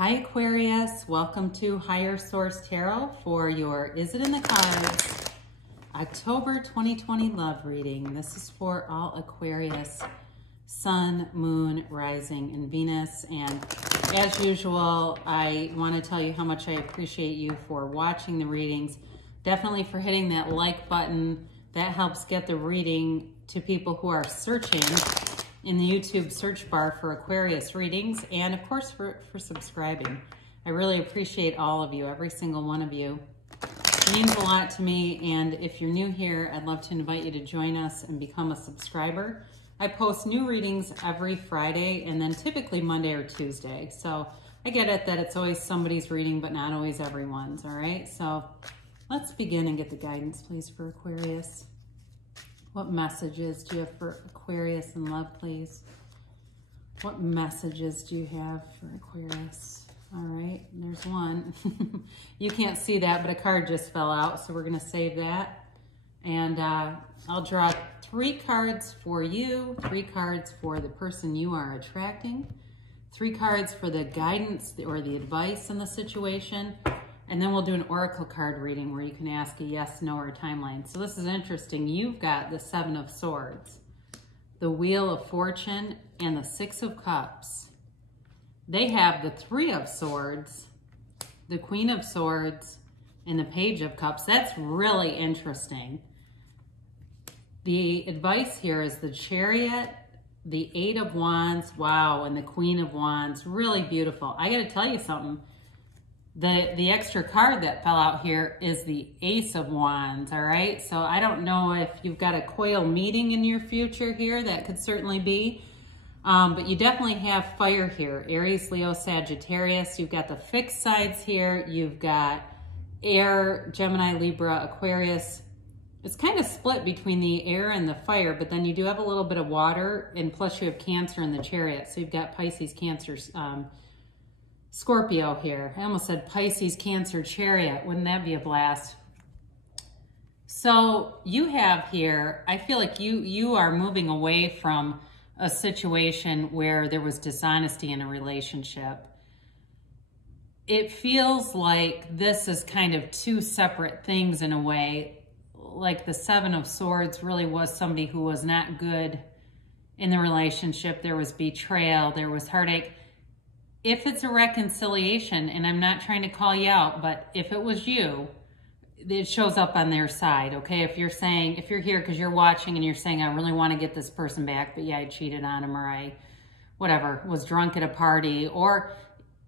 Hi Aquarius, welcome to Higher Source Tarot for your Is It in the Cards October 2020 love reading. This is for all Aquarius, Sun, Moon, Rising, and Venus. And as usual, I want to tell you how much I appreciate you for watching the readings. Definitely for hitting that like button. That helps get the reading to people who are searching in the YouTube search bar for Aquarius readings, and of course for subscribing. I really appreciate all of you, every single one of you. It means a lot to me, and if you're new here, I'd love to invite you to join us and become a subscriber. I post new readings every Friday and then typically Monday or Tuesday. So I get it that it's always somebody's reading, but not always everyone's, all right? So let's begin and get the guidance, please, for Aquarius. What messages do you have for Aquarius in love, please? What messages do you have for Aquarius? All right, there's one. You can't see that, but a card just fell out, so we're going to save that. And I'll draw 3 cards for you, 3 cards for the person you are attracting, 3 cards for the guidance or the advice in the situation. And then we'll do an oracle card reading where you can ask a yes, no, or timeline. So this is interesting. You've got the 7 of Swords, the Wheel of Fortune, and the 6 of Cups. They have the 3 of Swords, the Queen of Swords, and the Page of Cups. That's really interesting. The advice here is the Chariot, the 8 of Wands, wow, and the Queen of Wands. Really beautiful. I got to tell you something. The extra card that fell out here is the Ace of Wands, all right? So I don't know if you've got a coil meeting in your future here. That could certainly be. But you definitely have fire here. Aries, Leo, Sagittarius. You've got the fixed sides here. You've got air, Gemini, Libra, Aquarius. It's kind of split between the air and the fire, but then you do have a little bit of water, and plus you have Cancer in the Chariot. So you've got Pisces, Cancer, Scorpio here. I almost said Pisces, Cancer, Chariot. Wouldn't that be a blast? So you have here, I feel like you are moving away from a situation where there was dishonesty in a relationship. It feels like this is kind of 2 separate things in a way. Like the 7 of Swords really was somebody who was not good in the relationship. There was betrayal, there was heartache. If it's a reconciliation, and I'm not trying to call you out, but if it was you, it shows up on their side, okay? If you're here because you're watching and you're saying, I really want to get this person back, but yeah, I cheated on him, or I, whatever, was drunk at a party, or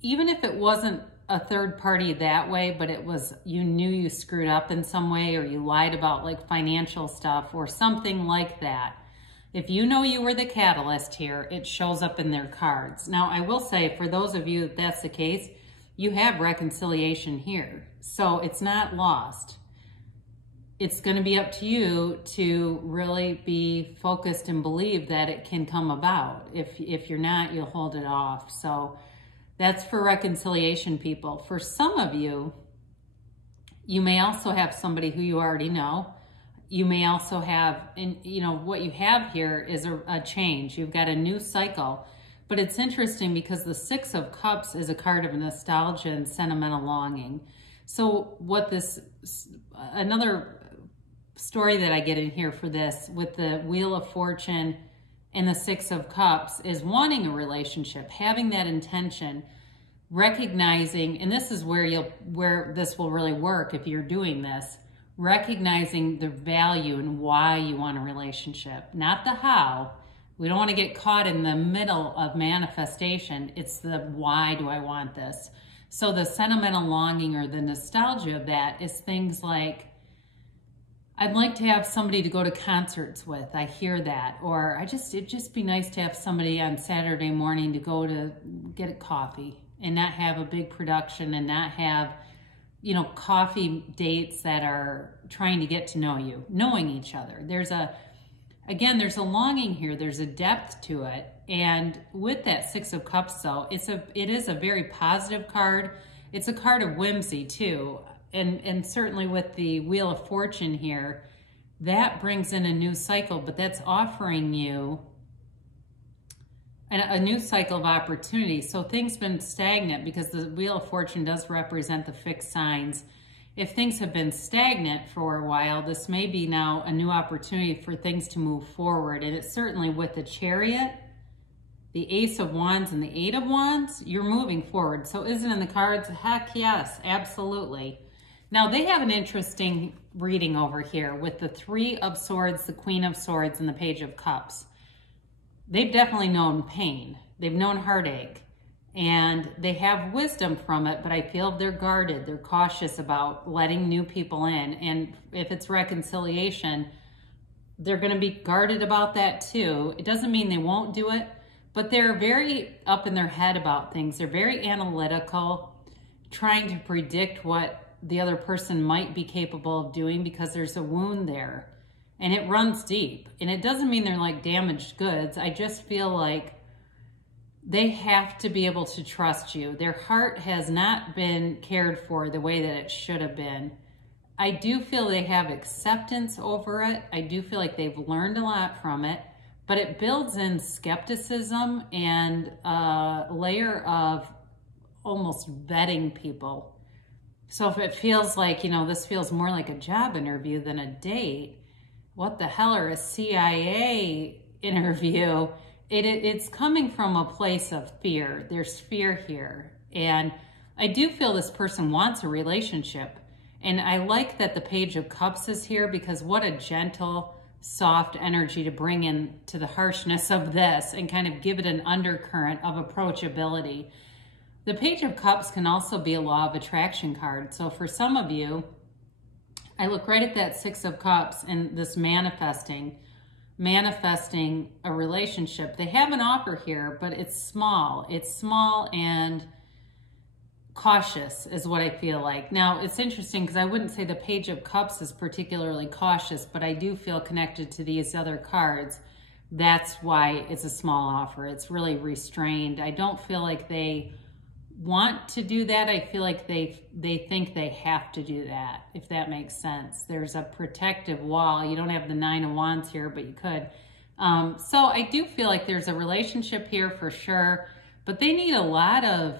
even if it wasn't a third party that way, but it was, you knew you screwed up in some way, or you lied about like financial stuff or something like that. If you know you were the catalyst here, it shows up in their cards. Now, I will say, for those of you that's the case, you have reconciliation here. So it's not lost. It's going to be up to you to really be focused and believe that it can come about. If you're not, you'll hold it off. So that's for reconciliation, people. For some of you, you may also have somebody who you already know. You may also have, and you know, what you have here is a change. You've got a new cycle. But it's interesting because the 6 of Cups is a card of nostalgia and sentimental longing. So what another story that I get in here for this with the Wheel of Fortune and the 6 of Cups is wanting a relationship, having that intention, recognizing, and this is where this will really work if you're doing this, recognizing the value and why you want a relationship, not the how. We don't want to get caught in the middle of manifestation. It's the why do I want this? So the sentimental longing or the nostalgia of that is things like, I'd like to have somebody to go to concerts with. I hear that. Or it'd just be nice to have somebody on Saturday morning to go to get a coffee and not have a big production and not have, you know, coffee dates that are trying to get to know you, knowing each other. There's a longing here. There's a depth to it. And with that 6 of Cups, though, it is a very positive card. It's a card of whimsy, too. And certainly with the Wheel of Fortune here, that brings in a new cycle, but that's offering you a new cycle of opportunity. So things been stagnant because the Wheel of Fortune does represent the fixed signs. If things have been stagnant for a while, this may be now a new opportunity for things to move forward. And it's certainly with the Chariot, the Ace of Wands, and the Eight of Wands, you're moving forward. So is it in the cards? Heck yes, absolutely. Now they have an interesting reading over here with the Three of Swords, the Queen of Swords, and the Page of Cups. They've definitely known pain. They've known heartache. And they have wisdom from it, but I feel they're guarded. They're cautious about letting new people in. And if it's reconciliation, they're going to be guarded about that too. It doesn't mean they won't do it, but they're very up in their head about things. They're very analytical, trying to predict what the other person might be capable of doing because there's a wound there. And it runs deep. And it doesn't mean they're like damaged goods. I just feel like they have to be able to trust you. Their heart has not been cared for the way that it should have been. I do feel they have acceptance over it. I do feel like they've learned a lot from it, but it builds in skepticism and a layer of almost vetting people. So if it feels like, you know, this feels more like a job interview than a date, what the hell, or a CIA interview, it's coming from a place of fear. There's fear here. And I do feel this person wants a relationship. And I like that the Page of Cups is here because what a gentle, soft energy to bring in to the harshness of this and kind of give it an undercurrent of approachability. The Page of Cups can also be a law of attraction card. So for some of you, I look right at that Six of Cups and this manifesting a relationship. They have an offer here, but it's small. It's small and cautious is what I feel like. Now, it's interesting because I wouldn't say the Page of Cups is particularly cautious, but I do feel connected to these other cards. That's why it's a small offer. It's really restrained. I don't feel like they want to do that. I feel like they think they have to do that, if that makes sense. There's a protective wall. You don't have the Nine of Wands here, but you could. So I do feel like there's a relationship here for sure, but they need a lot of,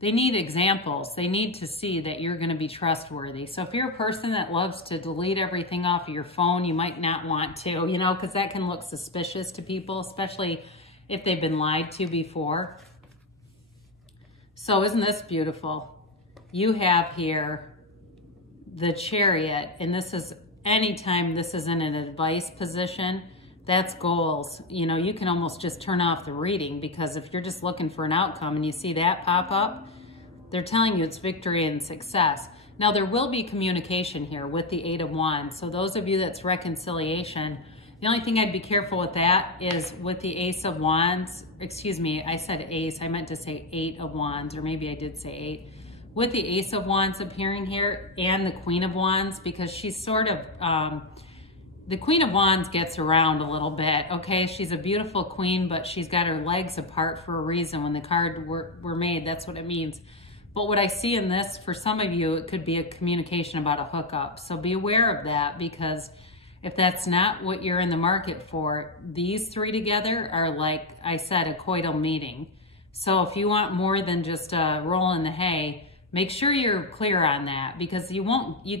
they need examples. They need to see that you're going to be trustworthy. So if you're a person that loves to delete everything off of your phone, you might not want to, you know, because that can look suspicious to people, especially if they've been lied to before. So isn't this beautiful? You have here the Chariot, and this is anytime this is in an advice position, that's goals. You know, you can almost just turn off the reading because if you're just looking for an outcome and you see that pop up, they're telling you it's victory and success. Now, there will be communication here with the Eight of Wands. So those of you that's reconciliation, the only thing I'd be careful with that is with the Ace of Wands, excuse me, I said Ace, I meant to say Eight of Wands, or maybe I did say Eight. With the Ace of Wands appearing here and the Queen of Wands, because she's sort of, the Queen of Wands gets around a little bit, okay? She's a beautiful queen, but she's got her legs apart for a reason. When the card were made, that's what it means. But what I see in this, for some of you, it could be a communication about a hookup. So be aware of that, because if that's not what you're in the market for, these three together are, like I said, a coital meeting. So if you want more than just a roll in the hay, make sure you're clear on that, because you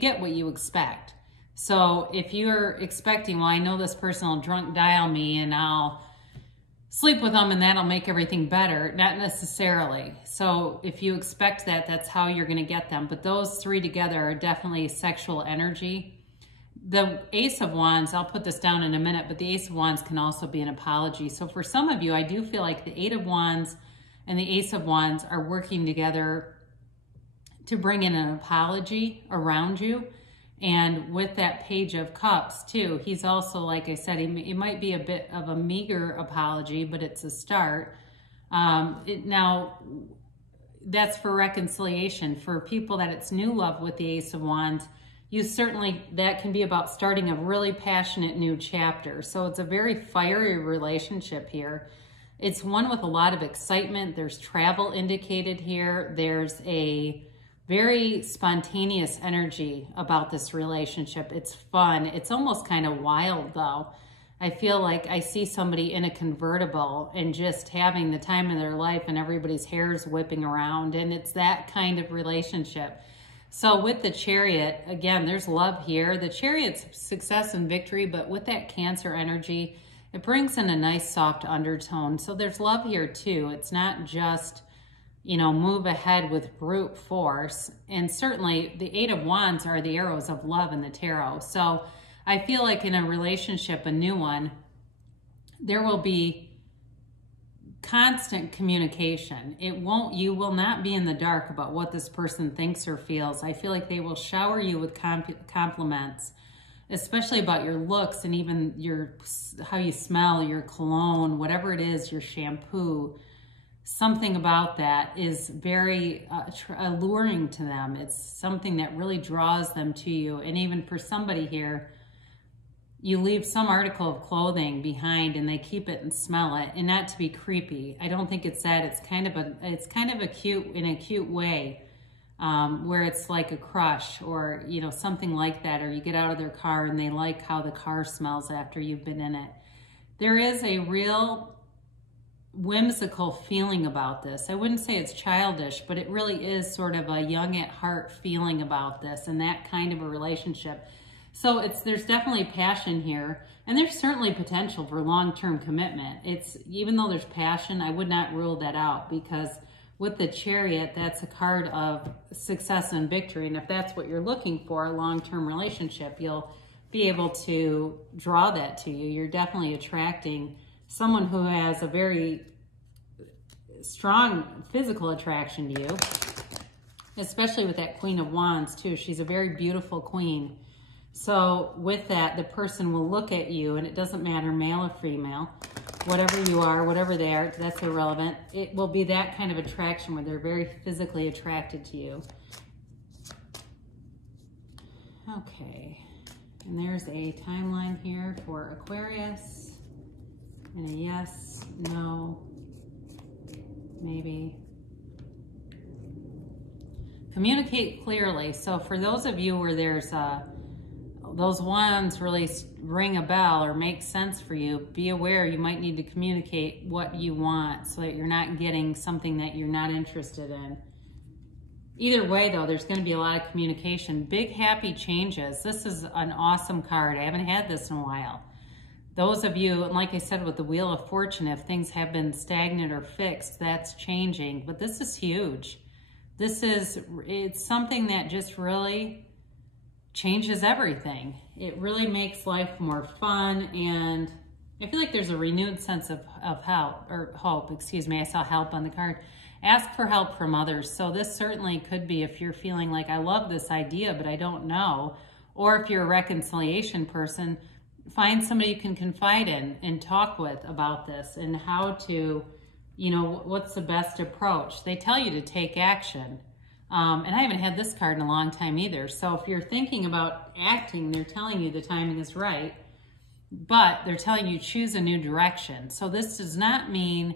get what you expect. So if you're expecting, well, I know this person will drunk dial me and I'll sleep with them and that'll make everything better, not necessarily. So if you expect that, that's how you're going to get them. But those three together are definitely sexual energy. The Ace of Wands, I'll put this down in a minute, but the Ace of Wands can also be an apology. So for some of you, I do feel like the Eight of Wands and the Ace of Wands are working together to bring in an apology around you. And with that Page of Cups too, he's also, like I said, it might be a bit of a meager apology, but it's a start. Now, that's for reconciliation. For people that it's new love with the Ace of Wands, that can be about starting a really passionate new chapter. So it's a very fiery relationship here. It's one with a lot of excitement. There's travel indicated here. There's a very spontaneous energy about this relationship. It's fun. It's almost kind of wild though. I feel like I see somebody in a convertible and just having the time of their life, and everybody's hair's whipping around, and it's that kind of relationship. So with the Chariot, again, there's love here. The Chariot's success and victory, but with that Cancer energy, it brings in a nice soft undertone. So there's love here too. It's not just, you know, move ahead with brute force. And certainly the Eight of Wands are the arrows of love in the tarot. So I feel like in a relationship, a new one, there will be constant communication. You will not be in the dark about what this person thinks or feels. I feel like they will shower you with compliments, especially about your looks and even how you smell, your cologne, whatever it is, your shampoo. Something about that is very alluring to them. It's something that really draws them to you. And even for somebody here, you leave some article of clothing behind and they keep it and smell it, and not to be creepy. I don't think it's that. It's kind of a cute way, where it's like a crush or, you know, something like that, or you get out of their car and they like how the car smells after you've been in it. There is a real whimsical feeling about this. I wouldn't say it's childish, but it really is sort of a young at heart feeling about this and that kind of a relationship. So there's definitely passion here, and there's certainly potential for long-term commitment. Even though there's passion, I would not rule that out, because with the Chariot, that's a card of success and victory. And if that's what you're looking for, a long-term relationship, you'll be able to draw that to you. You're definitely attracting someone who has a very strong physical attraction to you, especially with that Queen of Wands too. She's a very beautiful queen. So with that, the person will look at you, and it doesn't matter male or female, whatever you are, whatever they are, that's irrelevant. It will be that kind of attraction where they're very physically attracted to you. Okay, and there's a timeline here for Aquarius, and a yes, no, maybe. Communicate clearly. So for those of you where there's those wands really ring a bell or make sense for you, be aware you might need to communicate what you want so that you're not getting something that you're not interested in. Either way though, there's going to be a lot of communication. Big happy changes. This is an awesome card. I haven't had this in a while. Those of you, and like I said with the Wheel of Fortune, if things have been stagnant or fixed, that's changing. But this is huge. It's something that just really changes everything. It really makes life more fun, and I feel like there's a renewed sense of hope, excuse me. I saw help on the card. Ask for help from others. So this certainly could be if you're feeling like, I love this idea, but I don't know. Or if you're a reconciliation person, find somebody you can confide in and talk with about this and how to, you know, what's the best approach. They tell you to take action. And I haven't had this card in a long time either. So if you're thinking about acting, they're telling you the timing is right, but they're telling you choose a new direction. So this does not mean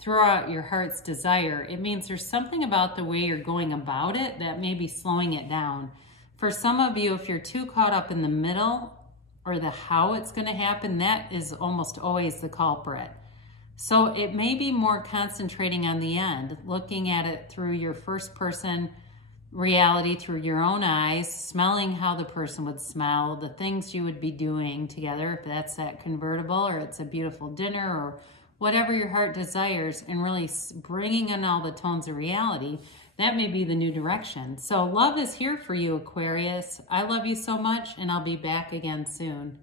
throw out your heart's desire. It means there's something about the way you're going about it that may be slowing it down. For some of you, if you're too caught up in the middle or the how it's going to happen, that is almost always the culprit. So it may be more concentrating on the end, looking at it through your first person reality, through your own eyes, smelling how the person would smell, the things you would be doing together, if that's that convertible or it's a beautiful dinner or whatever your heart desires, and really bringing in all the tones of reality. That may be the new direction. So love is here for you, Aquarius. I love you so much, and I'll be back again soon.